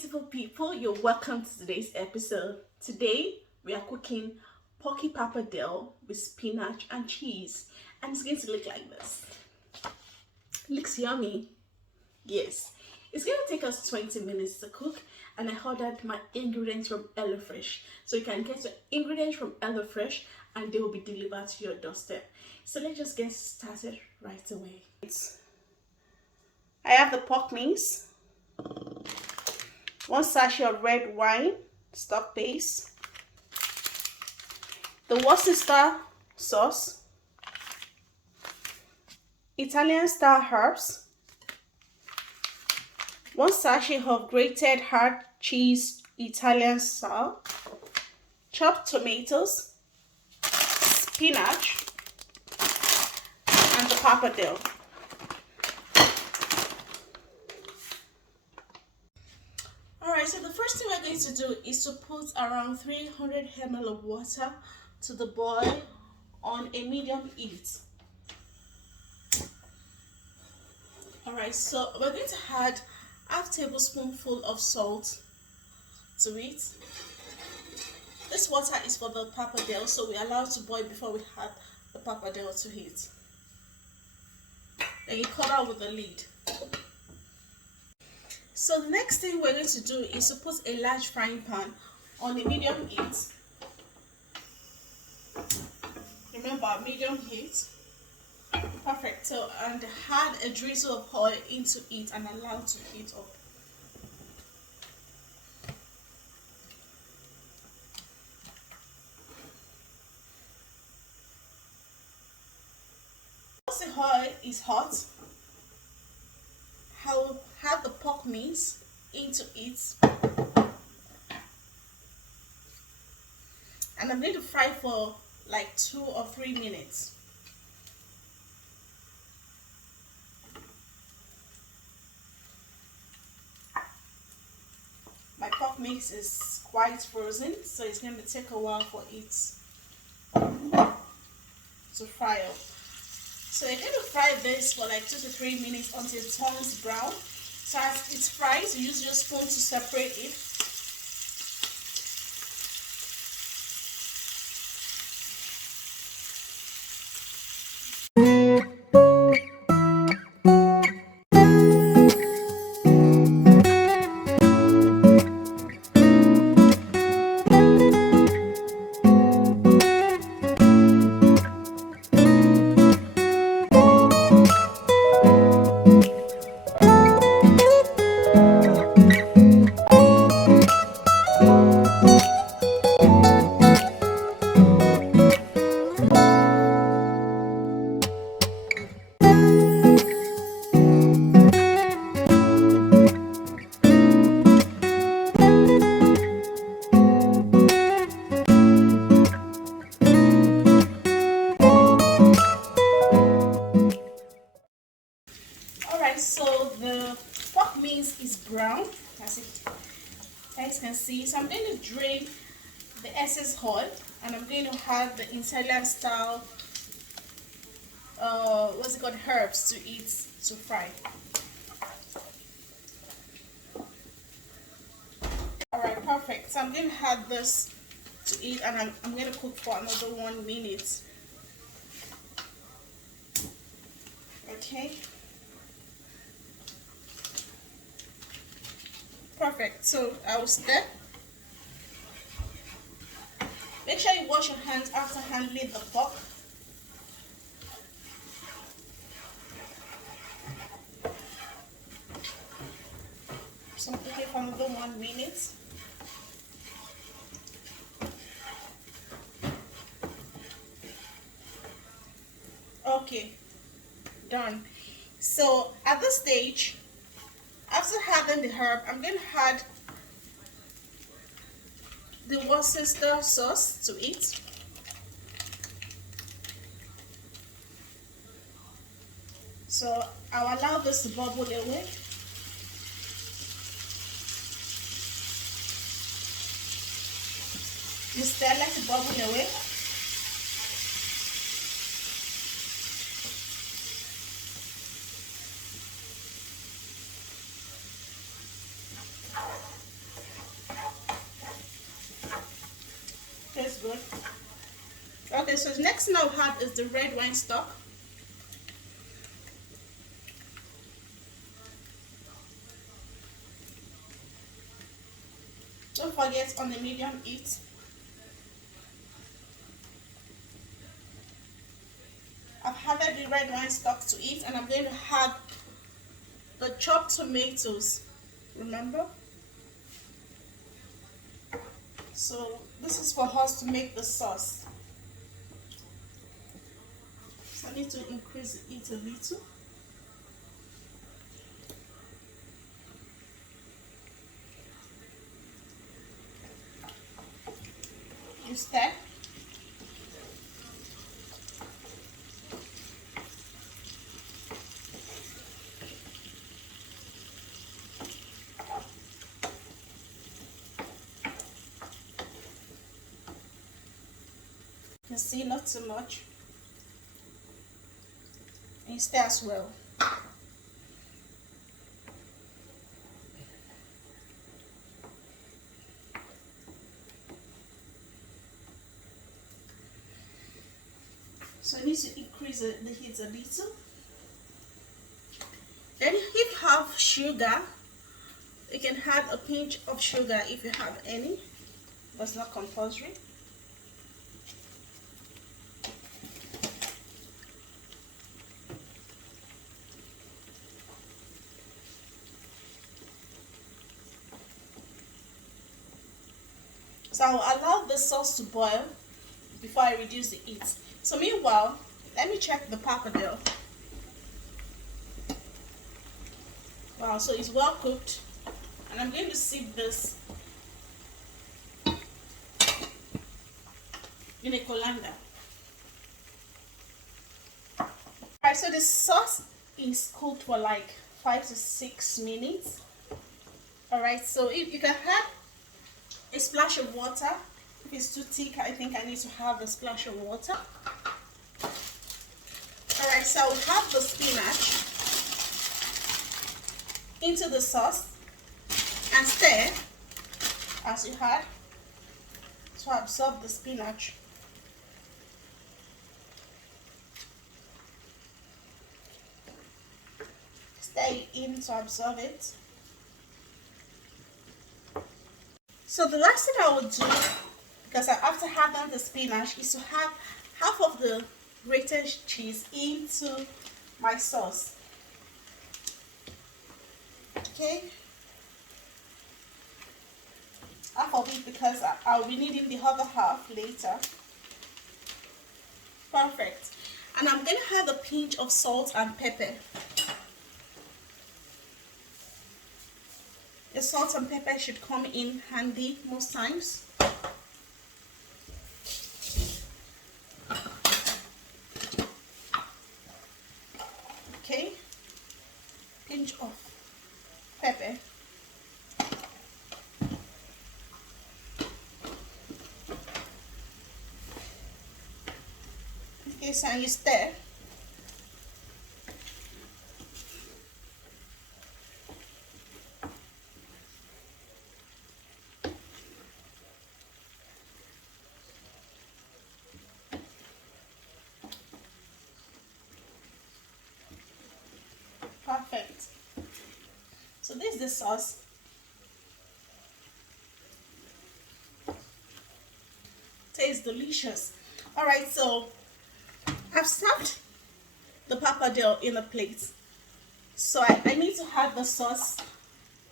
beautiful people, you're welcome to today's episode. Today we are cooking Porky Pappardelle with spinach and cheese, and it's going to look like this. Looks yummy. Yes, it's going to take us 20 minutes to cook, and I ordered my ingredients from HelloFresh. So you can get your ingredients from HelloFresh and they will be delivered to your doorstep. So let's just get started right away. I have the pork mince, 1 sachet of red wine stock base, the Worcester sauce, Italian style herbs, 1 sachet of grated hard cheese Italian style, chopped tomatoes, spinach, and the pappardelle. Alright, so the first thing we're going to do is to put around 300 ml of water to the boil on a medium heat. Alright, so we're going to add half tablespoonful of salt to it. This water is for the pappardelle, so we allow it to boil before we add the pappardelle to it. Then you cover with the lid. So the next thing we're going to do is to put a large frying pan on a medium heat. Remember, medium heat. Perfect. So, and add a drizzle of oil into it and allow it to heat up. Once the oil is hot, I will add the pork mince into it, and I'm going to fry for like 2 or 3 minutes. My pork mince is quite frozen, so it's going to take a while for it to fry up. So you're going to fry this for like 2 to 3 minutes until it turns brown. So as it fries, you use your spoon to separate it. So the pork mince is brown, as you guys can see. So I'm going to drain the excess oil, and I'm going to add the Italian style herbs to it to fry. Alright, perfect. So I'm going to add this to it, and I'm going to cook for another 1 minute. Okay. Perfect. So I will stir. Make sure you wash your hands after handling the pork. So I'm cooking for another 1 minute. Okay, done. So at this stage, after adding the herb, I'm going to add the Worcester sauce to it. So I'll allow this to bubble away. You stir, let it bubble away. so the next thing I'll have is the red wine stock. Don't forget on the medium heat. I've added the red wine stock to it, and I'm going to add the chopped tomatoes. Remember? So this is for us to make the sauce. So I need to increase the heat a little. You stir. You see, not too much. And you stir as well. So I need to increase the heat a little. Then if you have sugar, you can add a pinch of sugar if you have any, but it's not compulsory. So I'll allow the sauce to boil before I reduce the heat. So meanwhile, let me check the pappardelle. Wow, so it's well cooked, and I'm going to sieve this in a colander. Alright, so the sauce is cooked for like 5 to 6 minutes. Alright, so if you can add a splash of water. If it's too thick, I think I need to have a splash of water. Alright, so I'll have the spinach into the sauce and stir as you had to absorb the spinach. Stir it in to absorb it. So the last thing I would do, because after having the spinach, is to have half of the grated cheese into my sauce. Okay, half of it, because I'll be needing the other half later. Perfect. And I'm going to have a pinch of salt and pepper. The salt and pepper should come in handy most times. Okay, pinch of pepper. Okay, so you stir. Perfect. So this is the sauce. Tastes delicious. Alright, so I've served the pappardelle in a plate. So I need to add the sauce,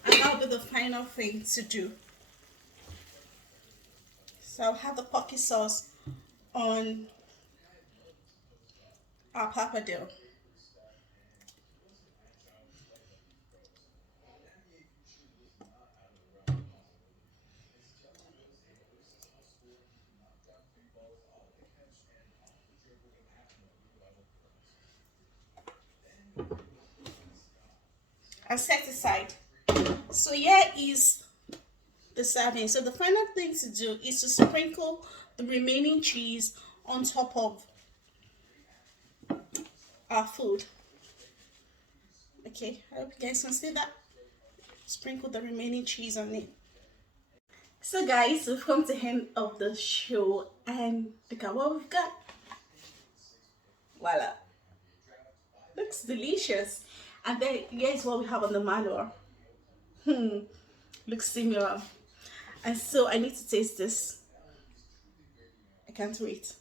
and that'll be the final thing to do. So I'll have the pocky sauce on our pappardelle. And set aside. So here is the serving. So the final thing to do is to sprinkle the remaining cheese on top of our food. Okay, I hope you guys can see that. Sprinkle the remaining cheese on it. So guys, we've come to the end of the show, and look at what we've got. Voila. Looks delicious. And then here's what we have on the manual. Looks similar. And so I need to taste this. I can't wait.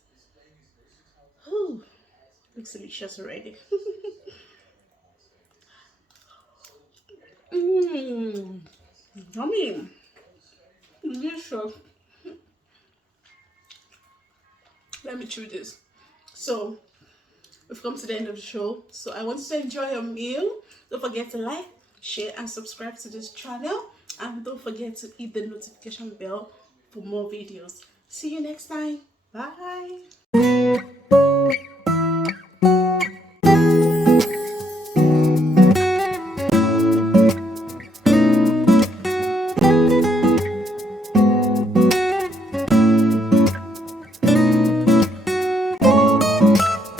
Ooh, looks delicious already. Mmm, yummy. Delicious. Let me chew this. So we've come to the end of the show. So I want you to enjoy your meal. Don't forget to like, share, and subscribe to this channel. And don't forget to hit the notification bell for more videos. See you next time. Bye.